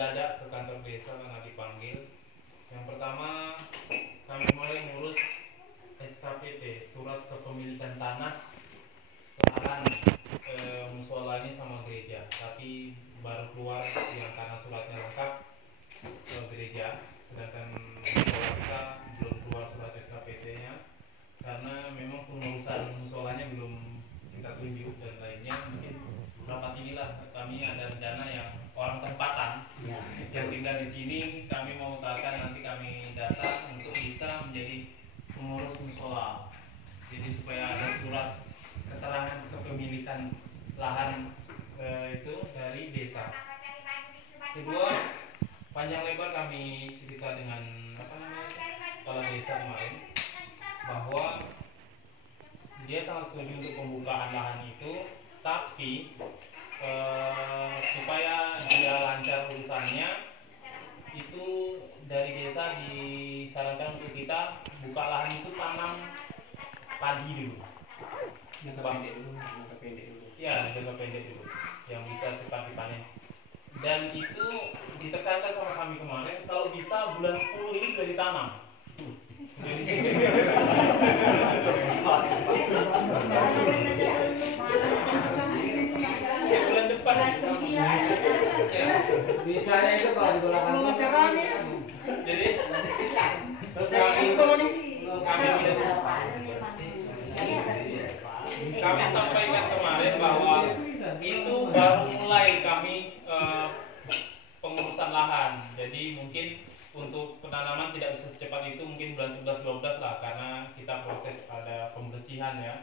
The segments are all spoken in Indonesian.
mendadak ke kantor desa karena dipanggil. Yang pertama, kami mulai ngurus SKPT, surat kepemilikan tanah lahan musola ini sama gereja. Tapi baru keluar yang karena suratnya lengkap ke gereja, sedangkan musola kita belum keluar surat SKPT-nya karena memang pengurusan musolanya belum kita tunjuk dan lainnya. Mungkin rapat inilah kami ada rencana yang orang tempatan yang tinggal di sini, kami mau usahakan nanti kami datang untuk bisa menjadi pengurus musola. Jadi supaya ada surat keterangan kepemilikan lahan itu dari desa. Kedua, panjang lebar kami cerita dengan kepala desa kemarin bahwa dia sangat setuju untuk pembukaan lahan itu, tapi supaya dia lancar urusannya itu dari desa disarankan untuk kita buka lahan itu tanam padi dulu. Jangka pendek dulu. Ya, jangka pendek dulu, yang bisa cepat dipanen. Dan itu ditekankan sama kami kemarin, kalau bisa bulan 10 ini sudah ditanam. Ya, bulan depan. Bisanya itu kalau di belakang. Jadi kami sampaikan kemarin bahwa itu baru mulai kami pengurusan lahan. Jadi mungkin untuk penanaman tidak bisa secepat itu, mungkin bulan 11-12 lah, karena kita proses ada pembersihan ya,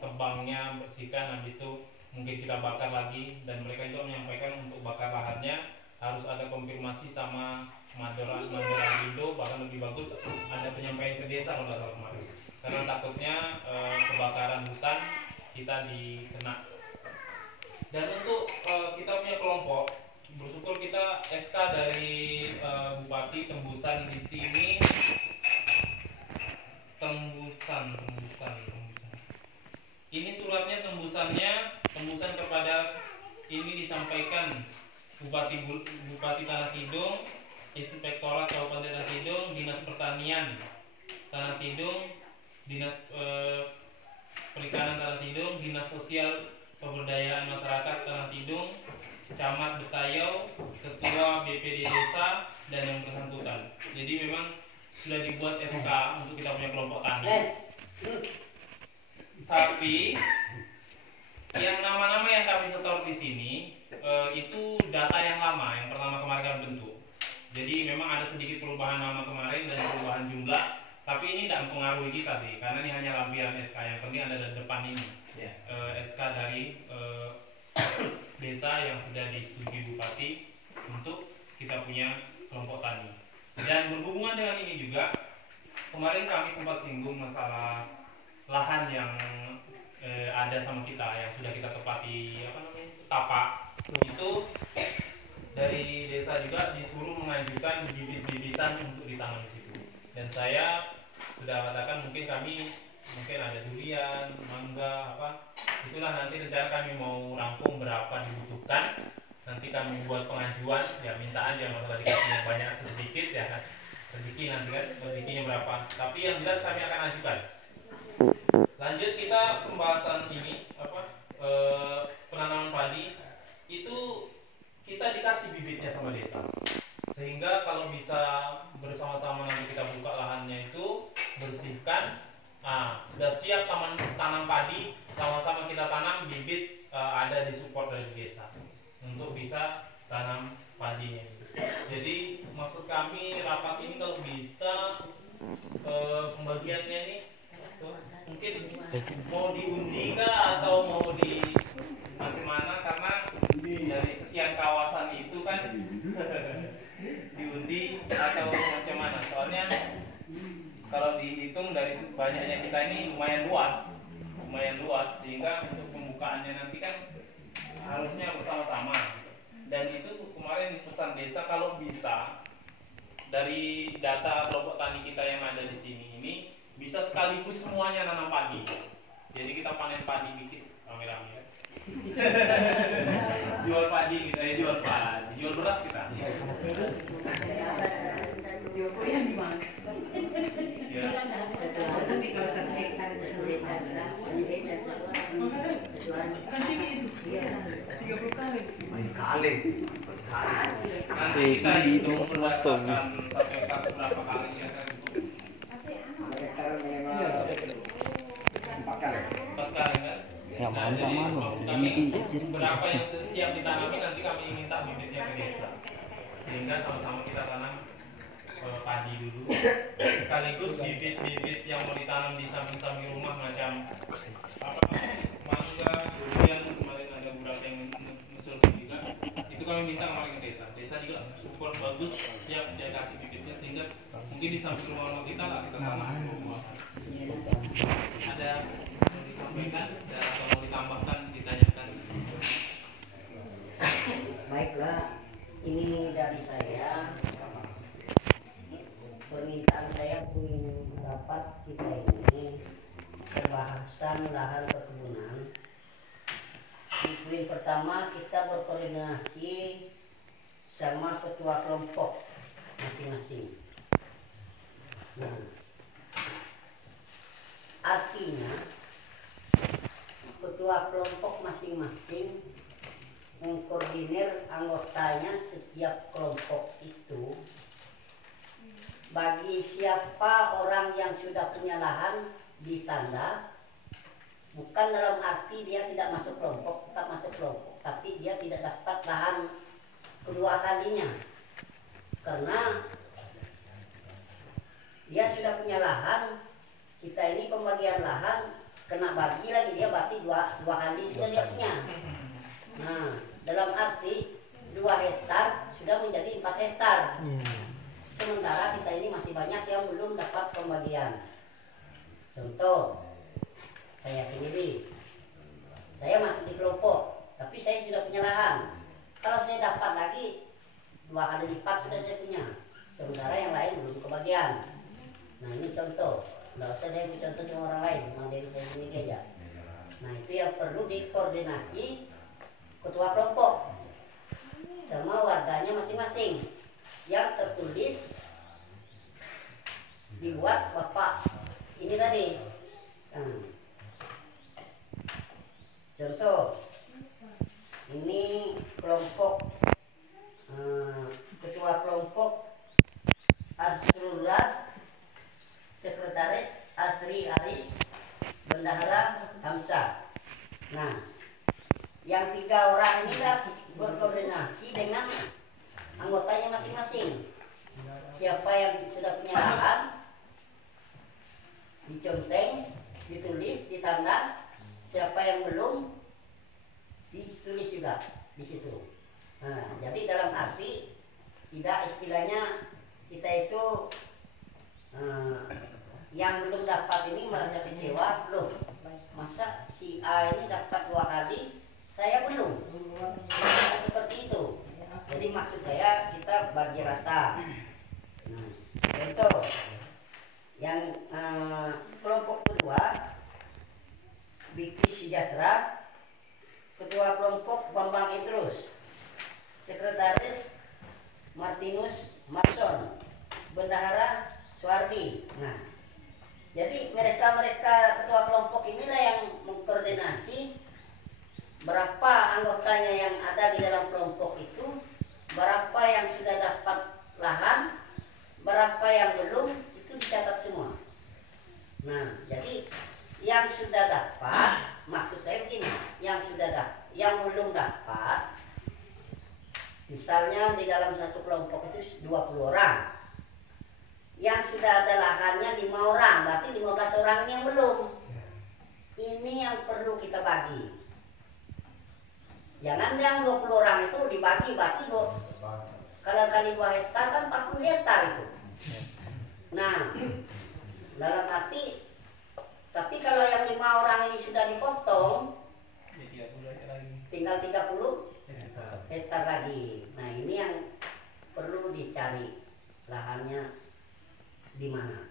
tebangnya bersihkan, habis itu mungkin kita bakar lagi. Dan mereka itu menyampaikan untuk bakar lahannya harus ada konfirmasi sama Madura Indo, bahkan lebih bagus ada penyampaian ke desa kalau salah kemarin, karena takutnya kebakaran hutan kita dikena. Dan untuk kita punya kelompok, bersyukur kita SK dari Bupati tembusan di sini, tembusan. Ini suratnya tembusan kepada ini disampaikan Bupati Tanah Tidung, Inspektorat Kabupaten Tanah Tidung, Dinas Pertanian Tanah Tidung, Dinas Perikanan Tanah Tidung, Dinas Sosial Pemberdayaan Masyarakat Tanah Tidung, Camat Betayau, Ketua BPD Desa, dan yang bersangkutan. Jadi memang sudah dibuat SK untuk kita punya kelompok tani. Tapi yang nama-nama yang kami setor di sini itu data yang lama, yang pertama kemarin kami bentuk. Jadi memang ada sedikit perubahan nama kemarin dan perubahan jumlah, tapi ini tidak mempengaruhi kita sih, karena ini hanya lampiran SK. Yang penting ada di depan ini SK dari desa yang sudah disetujui Bupati untuk kita punya kelompok tani. Dan berhubungan dengan ini juga, kemarin kami sempat singgung masalah lahan yang ada sama kita yang sudah kita tepati tapak. Itu dari desa juga disuruh mengajukan bibit-bibitan untuk ditanam di situ. Dan saya sudah katakan mungkin ada durian, mangga, itulah nanti rencana kami mau rampung berapa dibutuhkan. Nanti kami buat pengajuan, ya minta aja, masalah dikasihnya banyak sedikit ya, rezeki nanti kan rezekinya berapa. Tapi yang jelas kami akan ajukan. Lanjut kita pembahasan ini penanaman padi itu kita dikasih bibitnya sama desa, sehingga kalau bisa bersama-sama nanti kita buka lahannya itu, bersihkan, sudah siap tanam padi, sama-sama kita tanam bibit, ada di support dari desa untuk bisa tanam padinya. Jadi maksud kami rapat ini kalau bisa pembagiannya nih mungkin mau diundi kah atau mau di macam-mana, karena dari sekian kawasan itu kan diundi atau macam-mana. Soalnya kalau dihitung dari banyaknya kita ini lumayan luas, sehingga untuk pembukaannya nanti kan harusnya bersama-sama. Dan itu kemarin pesan desa kalau bisa dari data kelompok tani kita yang ada di sini ini bisa sekaligus semuanya nanam padi. Jadi kita panen padi bikis rame-rame. jual padi kita, jual padi, jual beras kita. Joko yang di mana? Ya. Kali. Nanti kita hitung berdasarkan sampai berapa kali ya kan? 4 kali kan? Ya, Nah, mantap, jadi mantap. kami berapa yang siap ditanami nanti kami minta bibitnya ke desa, sehingga sama-sama kita tanam padi dulu, sekaligus bibit-bibit yang mau ditanam di samping-samping rumah macam apa mangga, durian, kemarin ada beberapa yang mengusulkan juga, itu kami minta kemarin ke desa. Desa juga support bagus, siap dia kasih bibitnya, sehingga mungkin di samping rumah kita lah kita tanam buah-buahan. Ada yang disampaikan dan atau mau ditambahkan, ditanyakan? Baiklah, ini dari saya. Permintaan saya ingin rapat kita ini pembahasan lahan perkebunan. Di poin pertama kita berkoordinasi sama ketua kelompok masing-masing. Nah, artinya ketua kelompok masing-masing mengkoordinir anggotanya setiap kelompok itu. Bagi siapa orang yang sudah punya lahan ditanda, bukan dalam arti dia tidak masuk kelompok, tetap masuk kelompok, tapi dia tidak dapat lahan kedua kalinya, karena dia sudah punya lahan. Kita ini pembagian lahan kena bagi lagi, dia berarti dua kali sudah dia punya. Nah, dalam arti 2 hektar sudah menjadi 4 hektar. Sementara kita ini masih banyak yang belum dapat pembagian. Contoh, saya sendiri, saya masuk di kelompok, tapi saya sudah punya lahan. Kalau saya dapat lagi 2 kali lipat sudah saya punya. Sementara yang lain belum kebagian. Nah, ini contoh. Nggak usah saya contoh sama orang lain, cuma dari saya sendiri aja. Nah, itu yang perlu dikoordinasi ketua kelompok sama warganya masing-masing. Yang tertulis dibuat bapak ini tadi. Contoh, ini kelompok ketua kelompok Asrullah, sekretaris Asri Aris, bendahara Hamzah. Nah, yang 3 orang inilah berkoordinasi dengan anggotanya masing-masing. Siapa yang sudah punya lahan diconteng, ditulis, ditanda. Siapa yang belum ditulis juga di situ. Nah, jadi dalam arti tidak istilahnya kita itu yang belum dapat ini merasa kecewa, loh masa si A ini dapat 2 kali, saya belum. Nah, seperti itu. Jadi maksud saya kita bagi rata. Nah, contoh yang kelompok kedua Bikis Sejahtera, ketua kelompok Bambang Idrus, sekretaris Martinus Marson, bendahara Suardi. Nah, jadi mereka ketua kelompok inilah yang mengkoordinasi berapa anggotanya yang ada di dalam kelompok itu, berapa yang sudah dapat lahan, berapa yang belum, itu dicatat semua. Nah, jadi yang sudah dapat, maksud saya begini, yang belum dapat, misalnya di dalam satu kelompok itu 20 orang, yang sudah ada lahannya 5 orang, berarti 15 orang ini yang belum. Ini yang perlu kita bagi. Jangan yang 20 orang itu dibagi, berarti kalau kali 2 hektar kan 40 hektar itu. Nah, dalam arti, tapi kalau yang 5 orang ini sudah dipotong, tinggal 30 hektar lagi. Nah, ini yang perlu dicari lahannya di mana.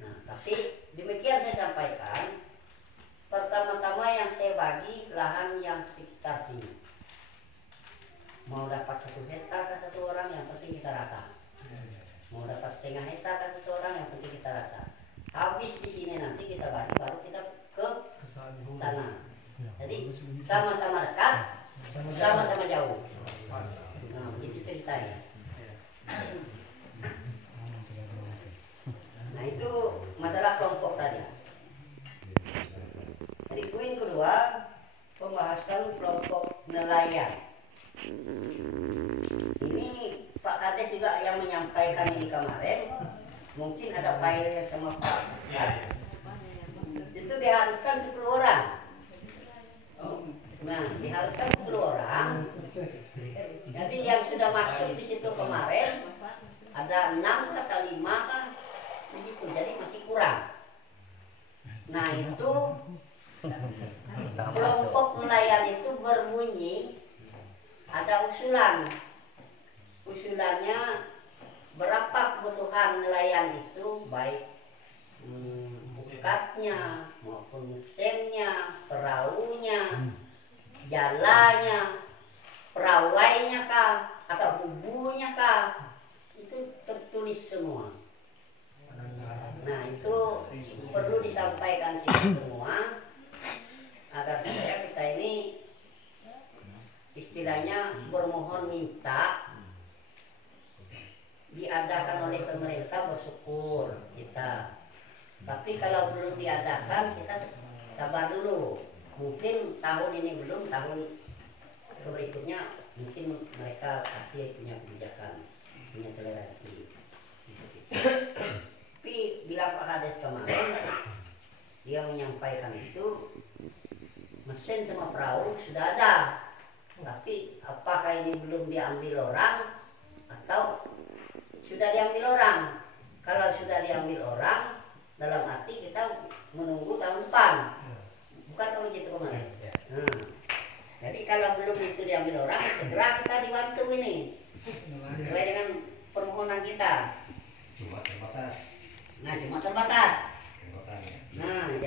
Nah, tapi demikian saya sampaikan. Pertama-tama yang saya bagi lahan yang sekitar sini. Mau dapat 1 hektar ke satu orang, yang penting kita rata. Mau dapat setengah hektar ke satu orang, yang penting kita rata. Habis di sini nanti kita bagi, baru kita ke sana. Jadi sama-sama dekat, sama-sama jauh. Nah, begitu ceritanya. Nah, itu masalah kelompok saja. Jadi poin kedua, pembahasan kelompok nelayan. Ini Pak Kades juga yang menyampaikan ini kemarin. Mungkin ada filenya sama Pak. Itu diharuskan 10 orang. Nah, diharuskan 10 orang. Jadi yang sudah masuk di situ kemarin ada 6 kata 5 kan begitu. Jadi masih kurang. Nah, itu kelompok nelayan itu berbunyi ada usulan. Usulannya berapa kebutuhan nelayan itu, baik bukatnya maupun mesinnya, perahunya, jalannya, perawainya kah, atau bubunya kah, itu tertulis semua. Nah, itu perlu disampaikan kita semua agar supaya kita ini istilahnya bermohon minta diadakan oleh pemerintah, bersyukur kita. Tapi kalau belum diadakan, kita sabar dulu. Mungkin tahun ini belum, tahun berikutnya mungkin mereka pasti punya kebijakan, punya toleransi. Tapi bila Pak Kades kemarin dia menyampaikan itu, mesin sama perahu sudah ada. Tapi apakah ini belum diambil orang atau sudah diambil orang? Kalau sudah diambil orang, dalam arti kita menunggu tahun depan. Bukan kalau gitu kemarin. Nah, jadi kalau belum itu diambil orang, segera kita dibantu ini. Sesuai dengan permohonan kita. Cuma terbatas. Nah, cuma terbatas. Terbatas. Nah,